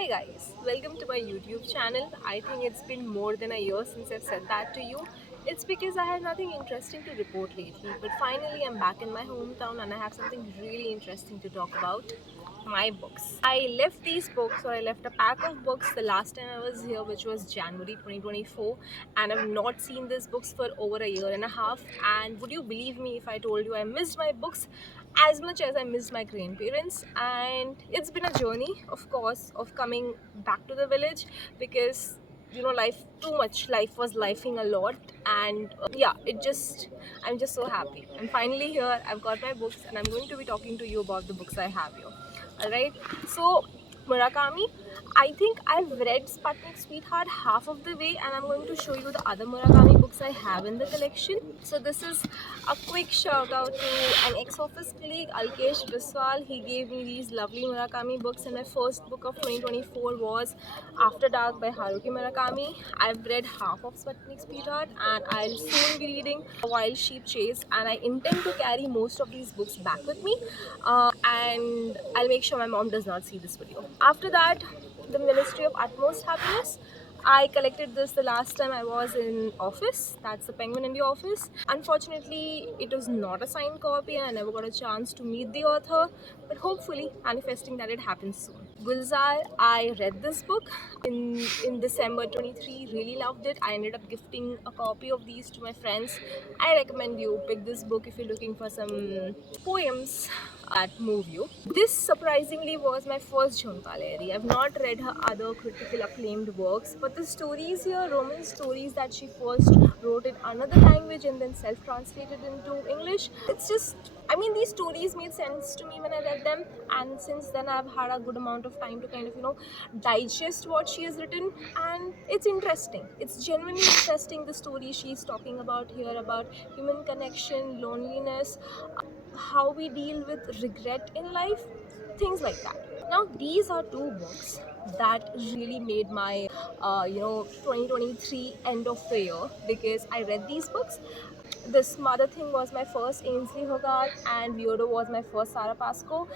Hi guys, welcome to my YouTube channel. I think it's been more than a year since I've said that to you. It's because I had nothing interesting to report lately, but finally I'm back in my hometown and I have something really interesting to talk about. My books. I left these books, or I left a pack of books the last time I was here, which was January 2024, and I've not seen these books for over a year and a half. And would you believe me if I told you I missed my books as much as I missed my grandparents? And it's been a journey, of course, of coming back to the village because life was lifing a lot, and yeah, I'm just so happy I'm finally here. I've got my books and I'm going to be talking to you about the books I have here. All right, so Murakami, I think I've read Sputnik Sweetheart half of the way, and I'm going to show you the other Murakami books I have in the collection. So this is a quick shout out to an ex-office colleague, Alkesh Biswal. He gave me these lovely Murakami books, and my first book of 2024 was After Dark by Haruki Murakami. I've read half of Sputnik Sweetheart, and I'll soon be reading Wild Sheep Chase, and I intend to carry most of these books back with me, and I'll make sure my mom does not see this video. After that, The Ministry of Utmost Happiness. I collected this the last time I was in office. That's the Penguin India office. Unfortunately, it was not a signed copy and I never got a chance to meet the author, but hopefully manifesting that it happens soon. Gulzar, I read this book in December 23, really loved it. I ended up gifting a copy of these to my friends. I recommend you pick this book if you're looking for some poems that move you. This surprisingly was my first Jhumpa Lahiri. I've not read her other critical acclaimed works, but the stories here, Roman stories that she first wrote in another language and then self-translated into English, it's just, I mean, these stories made sense to me when I read them, and since then I've had a good amount of time to kind of, digest what she has written, and it's interesting. It's genuinely interesting, the story she's talking about here about human connection, loneliness, how we deal with regret in life, things like that. Now, these are two books that really made my 2023 end of the year, because I read these books. This Mother Thing was my first Ainsley Hogarth, and Weirdo was my first Sarah Pascoe.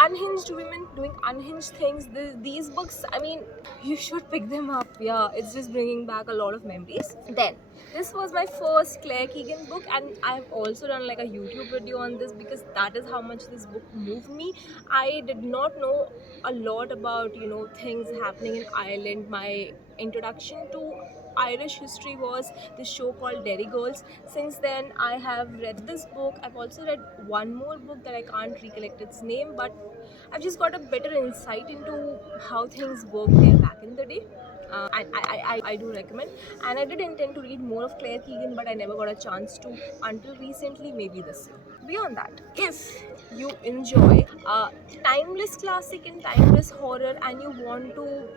Unhinged women doing unhinged things, these books, I mean, you should pick them up. Yeah, it's just bringing back a lot of memories. Then this was my first Claire Keegan book, and I've also done like a YouTube video on this because that is how much this book moved me. I did not know a lot about things happening in Ireland. My introduction to Irish history was this show called Derry Girls. Since then, I have read this book. I've also read one more book that I can't recollect its name, but I've just got a better insight into how things worked there back in the day. I do recommend, and I did intend to read more of Claire Keegan, but I never got a chance to until recently, maybe this year. Beyond that, if you enjoy timeless classic and timeless horror, and you want to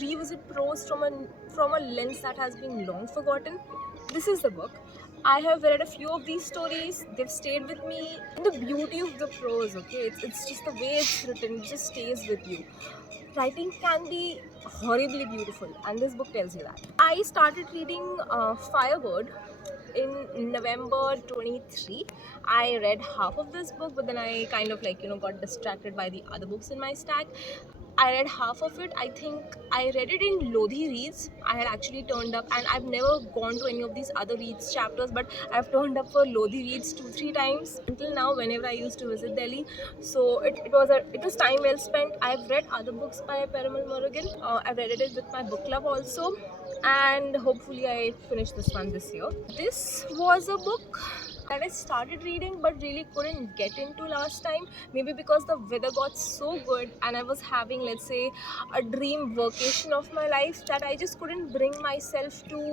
revisit prose from a lens that has been long forgotten, this is the book. I have read a few of these stories. They've stayed with me. And the beauty of the prose, okay, it's just the way it's written, it just stays with you. Writing can be horribly beautiful, and this book tells you that. I started reading Firebird in November 23. I read half of this book, but then I kind of got distracted by the other books in my stack. I read half of it. I think I read it in Lodhi Reads. I had actually turned up, and I've never gone to any of these other Reads chapters, but I've turned up for Lodhi Reads 2-3 times until now whenever I used to visit Delhi. So it was time well spent. I've read other books by Perumal Murugan. I've read it with my book club also, and hopefully I finish this one this year. This was a book that I started reading but really couldn't get into last time, maybe because the weather got so good and I was having, let's say, a dream vacation of my life, that I just couldn't bring myself to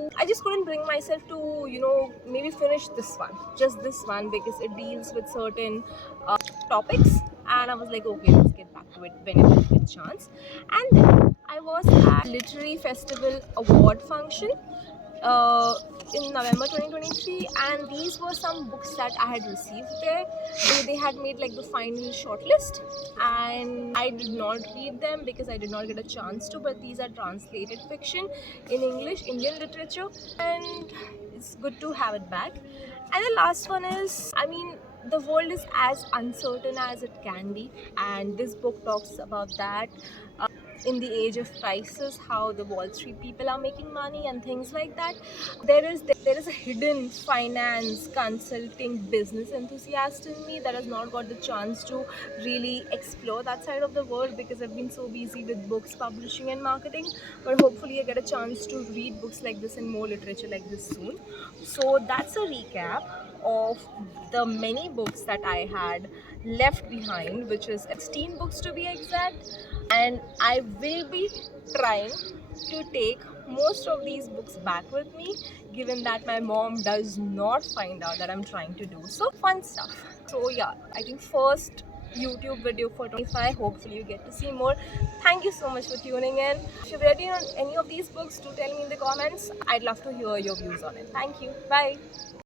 maybe finish this one, just this one, because it deals with certain topics, and I was like, okay, let's get back to it whenever I get a chance. And then I was at Literary Festival award function uh, in November 2023, and these were some books that I had received there. They had made like the final shortlist, and I did not read them because I did not get a chance to, but these are translated fiction in English, Indian literature, and it's good to have it back. And the last one is, I mean, the world is as uncertain as it can be, and this book talks about that. in the age of crisis, how the Wall Street people are making money and things like that. There is a hidden finance consulting business enthusiast in me that has not got the chance to really explore that side of the world because I've been so busy with books, publishing, and marketing. But hopefully, I get a chance to read books like this and more literature like this soon. So that's a recap of the many books that I had left behind, which is 16 books to be exact. And I will be trying to take most of these books back with me, given that my mom does not find out that I'm trying to do so fun stuff. So yeah, I think first YouTube video for 25. Hopefully you get to see more. Thank you so much for tuning in. If you've read any of these books, do tell me in the comments. I'd love to hear your views on it. Thank you. Bye.